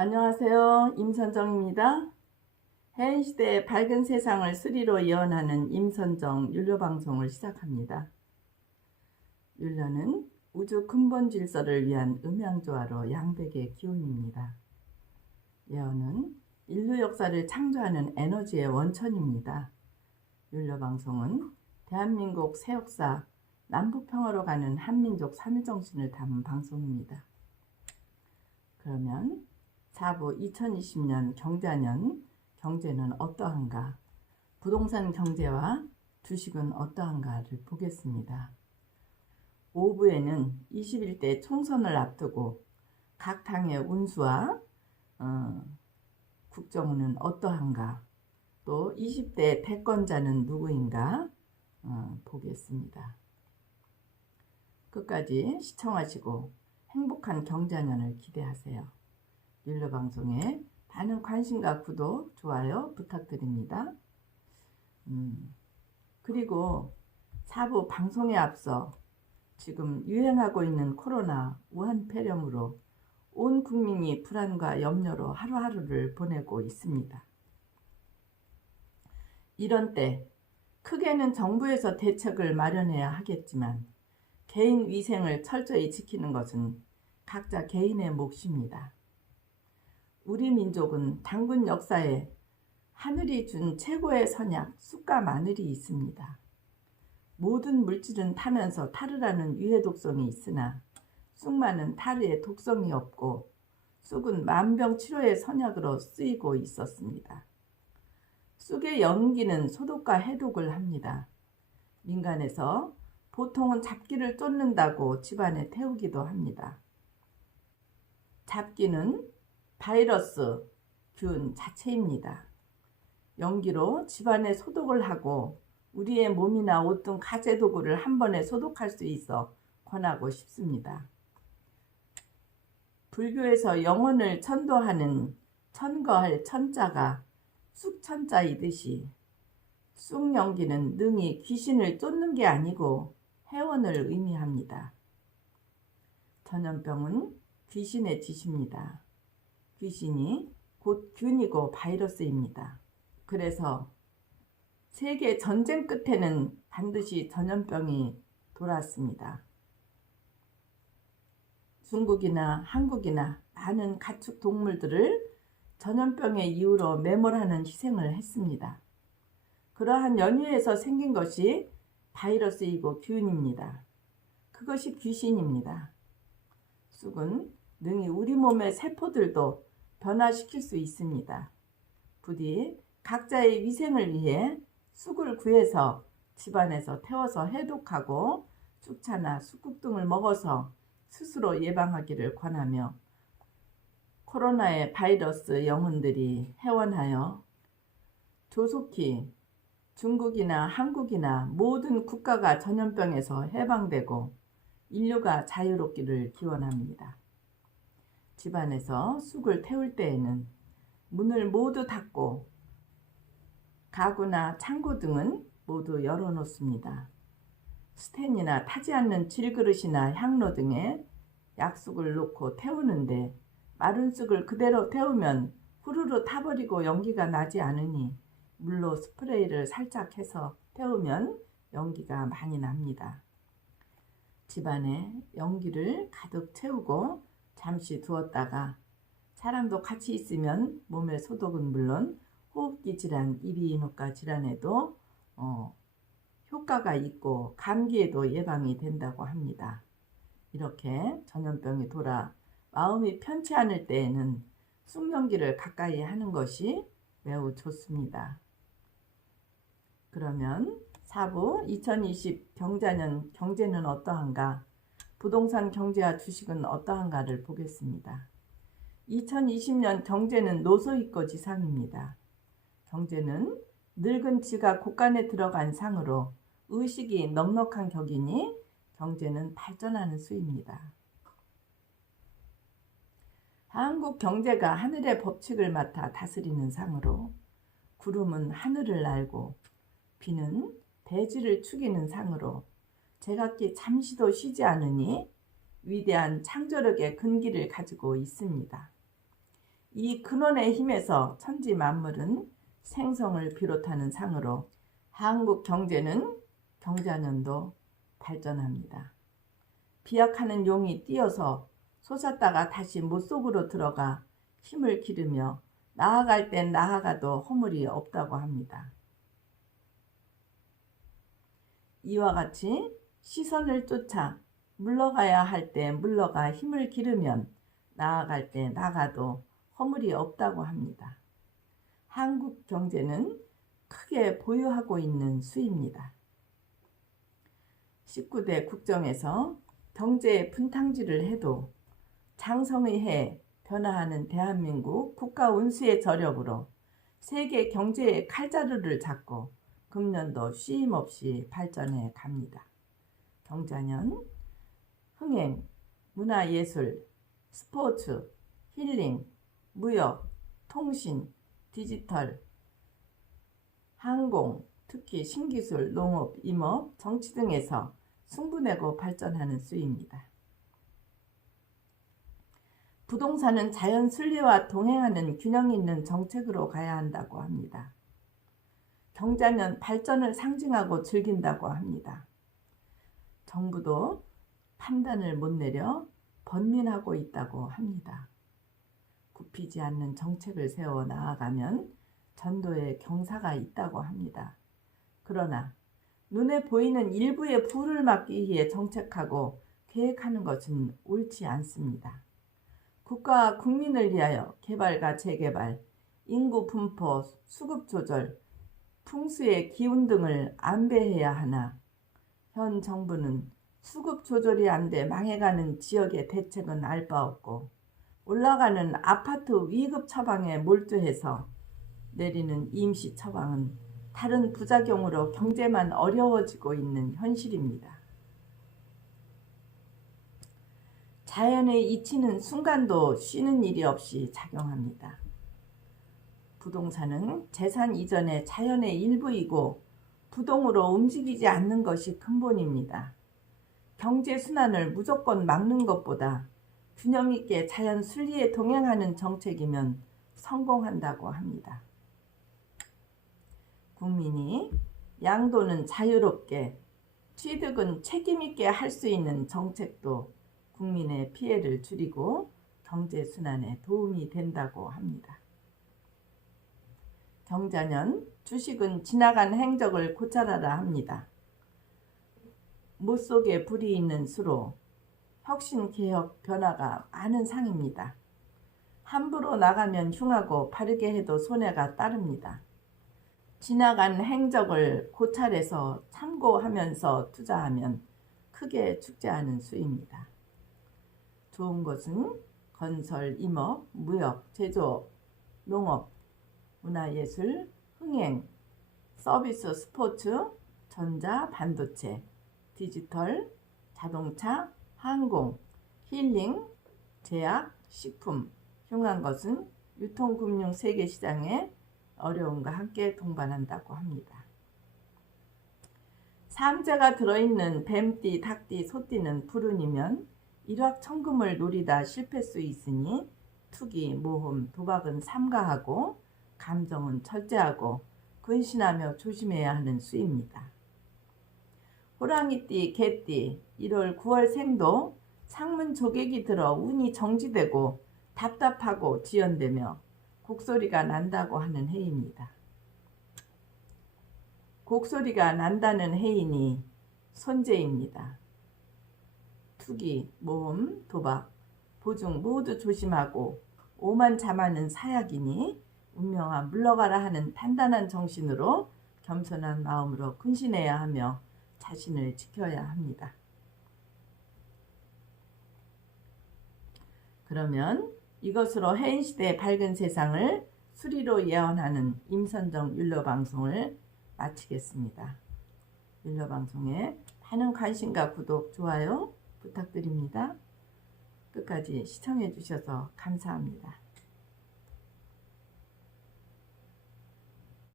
안녕하세요. 임선정입니다. 현 시대의 밝은 세상을 스리로 예언하는 임선정 율료방송을 시작합니다. 율료는 우주 근본 질서를 위한 음양조화로 양백의 기운입니다. 예언은 인류 역사를 창조하는 에너지의 원천입니다. 율료방송은 대한민국 새역사 남북평화로 가는 한민족 3.1정신을 담은 방송입니다. 그러면 4부 2020년 경자년 경제는 어떠한가, 부동산 경제와 주식은 어떠한가를 보겠습니다. 5부에는 21대 총선을 앞두고 각 당의 운수와 국정은 어떠한가, 또 20대 대권자는 누구인가 보겠습니다. 끝까지 시청하시고 행복한 경자년을 기대하세요. 율료방송에 많은 관심과 구독, 좋아요 부탁드립니다. 그리고 4부 방송에 앞서 지금 유행하고 있는 코로나 우한 폐렴으로 온 국민이 불안과 염려로 하루하루를 보내고 있습니다. 이런 때 크게는 정부에서 대책을 마련해야 하겠지만 개인 위생을 철저히 지키는 것은 각자 개인의 몫입니다. 우리 민족은 당군 역사에 하늘이 준 최고의 선약 쑥과 마늘이 있습니다. 모든 물질은 타면서 타르라는 유해 독성이 있으나 쑥만은 타르의 독성이 없고 쑥은 만병치료의 선약으로 쓰이고 있었습니다. 쑥의 연기는 소독과 해독을 합니다. 민간에서 보통은 잡기를 쫓는다고 집안에 태우기도 합니다. 잡기는 바이러스, 균 자체입니다. 연기로 집안에 소독을 하고 우리의 몸이나 옷 등 가재도구를 한 번에 소독할 수 있어 권하고 싶습니다. 불교에서 영혼을 천도하는 천거할 천자가 쑥천자이듯이 쑥연기는 능히 귀신을 쫓는 게 아니고 해원을 의미합니다. 전염병은 귀신의 짓입니다. 귀신이 곧 균이고 바이러스입니다. 그래서 세계 전쟁 끝에는 반드시 전염병이 돌았습니다. 중국이나 한국이나 많은 가축 동물들을 전염병의 이유로 매몰하는 희생을 했습니다. 그러한 연유에서 생긴 것이 바이러스이고 균입니다. 그것이 귀신입니다. 쑥은 능히 우리 몸의 세포들도 변화시킬 수 있습니다. 부디 각자의 위생을 위해 쑥을 구해서 집안에서 태워서 해독하고 쑥차나 쑥국 등을 먹어서 스스로 예방하기를 권하며 코로나의 바이러스 영혼들이 해원하여 조속히 중국이나 한국이나 모든 국가가 전염병에서 해방되고 인류가 자유롭기를 기원합니다. 집안에서 쑥을 태울 때에는 문을 모두 닫고 가구나 창고 등은 모두 열어놓습니다. 스탠이나 타지 않는 질그릇이나 향로 등에 약쑥을 놓고 태우는데 마른 쑥을 그대로 태우면 후루루 타버리고 연기가 나지 않으니 물로 스프레이를 살짝 해서 태우면 연기가 많이 납니다. 집안에 연기를 가득 채우고 잠시 두었다가 사람도 같이 있으면 몸의 소독은 물론 호흡기 질환, 이비인후과 질환에도 효과가 있고 감기에도 예방이 된다고 합니다. 이렇게 전염병이 돌아 마음이 편치 않을 때에는 쑥연기를 가까이 하는 것이 매우 좋습니다. 그러면 4부 2020 경자년 경제는 어떠한가, 부동산 경제와 주식은 어떠한가를 보겠습니다. 2020년 경제는 노소이거 지상입니다. 경제는 늙은 지가 곳간에 들어간 상으로 의식이 넉넉한 격이니 경제는 발전하는 수입니다. 한국 경제가 하늘의 법칙을 맡아 다스리는 상으로 구름은 하늘을 날고 비는 대지를 축이는 상으로 제각기 잠시도 쉬지 않으니 위대한 창조력의 근기를 가지고 있습니다. 이 근원의 힘에서 천지 만물은 생성을 비롯하는 상으로 한국 경제는 경자년도 발전합니다. 비약하는 용이 뛰어서 솟았다가 다시 못속으로 들어가 힘을 기르며 나아갈 땐 나아가도 허물이 없다고 합니다. 이와 같이 시선을 쫓아 물러가야 할 때 물러가 힘을 기르면 나아갈 때 나가도 허물이 없다고 합니다. 한국 경제는 크게 보유하고 있는 수입니다. 19대 국정에서 경제의 분탕질을 해도 장성의 해 변화하는 대한민국 국가 운수의 저력으로 세계 경제의 칼자루를 잡고 금년도 쉼없이 발전해 갑니다. 경자년 흥행, 문화예술, 스포츠, 힐링, 무역, 통신, 디지털, 항공, 특히 신기술, 농업, 임업, 정치 등에서 승부내고 발전하는 수입니다. 부동산은 자연 순리와 동행하는 균형 있는 정책으로 가야 한다고 합니다. 경자년 발전을 상징하고 즐긴다고 합니다. 정부도 판단을 못 내려 번민하고 있다고 합니다. 굽히지 않는 정책을 세워 나아가면 전도에 경사가 있다고 합니다. 그러나 눈에 보이는 일부의 부를 막기 위해 정책하고 계획하는 것은 옳지 않습니다. 국가와 국민을 위하여 개발과 재개발, 인구 분포, 수급 조절, 풍수의 기운 등을 안배해야 하나 현 정부는 수급 조절이 안 돼 망해가는 지역의 대책은 알 바 없고 올라가는 아파트 위급 처방에 몰두해서 내리는 임시 처방은 다른 부작용으로 경제만 어려워지고 있는 현실입니다. 자연의 이치는 순간도 쉬는 일이 없이 작용합니다. 부동산은 재산 이전의 자연의 일부이고 부동으로 움직이지 않는 것이 근본입니다. 경제순환을 무조건 막는 것보다 균형 있게 자연 순리에 동행하는 정책이면 성공한다고 합니다. 국민이 양도는 자유롭게, 취득은 책임있게 할 수 있는 정책도 국민의 피해를 줄이고 경제순환에 도움이 된다고 합니다. 경자년 주식은 지나간 행적을 고찰하라 합니다. 못 속에 불이 있는 수로 혁신, 개혁, 변화가 많은 상입니다. 함부로 나가면 흉하고 바르게 해도 손해가 따릅니다. 지나간 행적을 고찰해서 참고하면서 투자하면 크게 죽지 않은 수입니다. 좋은 것은 건설, 임업, 무역, 제조업, 농업, 문화예술, 흥행, 서비스, 스포츠, 전자, 반도체, 디지털, 자동차, 항공, 힐링, 제약, 식품, 흉한 것은 유통금융 세계시장의 어려움과 함께 동반한다고 합니다. 삼재가 들어있는 뱀띠, 닭띠, 소띠는 불운이면 일확천금을 노리다 실패 수 있으니 투기, 모험, 도박은 삼가하고 감정은 절제하고 근신하며 조심해야 하는 수입니다. 호랑이띠, 개띠, 1월, 9월 생도 창문 조객이 들어 운이 정지되고 답답하고 지연되며 곡소리가 난다고 하는 해입니다. 곡소리가 난다는 해이니 손재입니다. 투기, 모험, 도박, 보증 모두 조심하고 오만잠하는 사약이니 운명아 물러가라 하는 단단한 정신으로 겸손한 마음으로 근신해야 하며 자신을 지켜야 합니다. 그러면 이것으로 해인시대의 밝은 세상을 수리로 예언하는 임선정 율로방송을 마치겠습니다. 율로방송에 많은 관심과 구독, 좋아요 부탁드립니다. 끝까지 시청해 주셔서 감사합니다.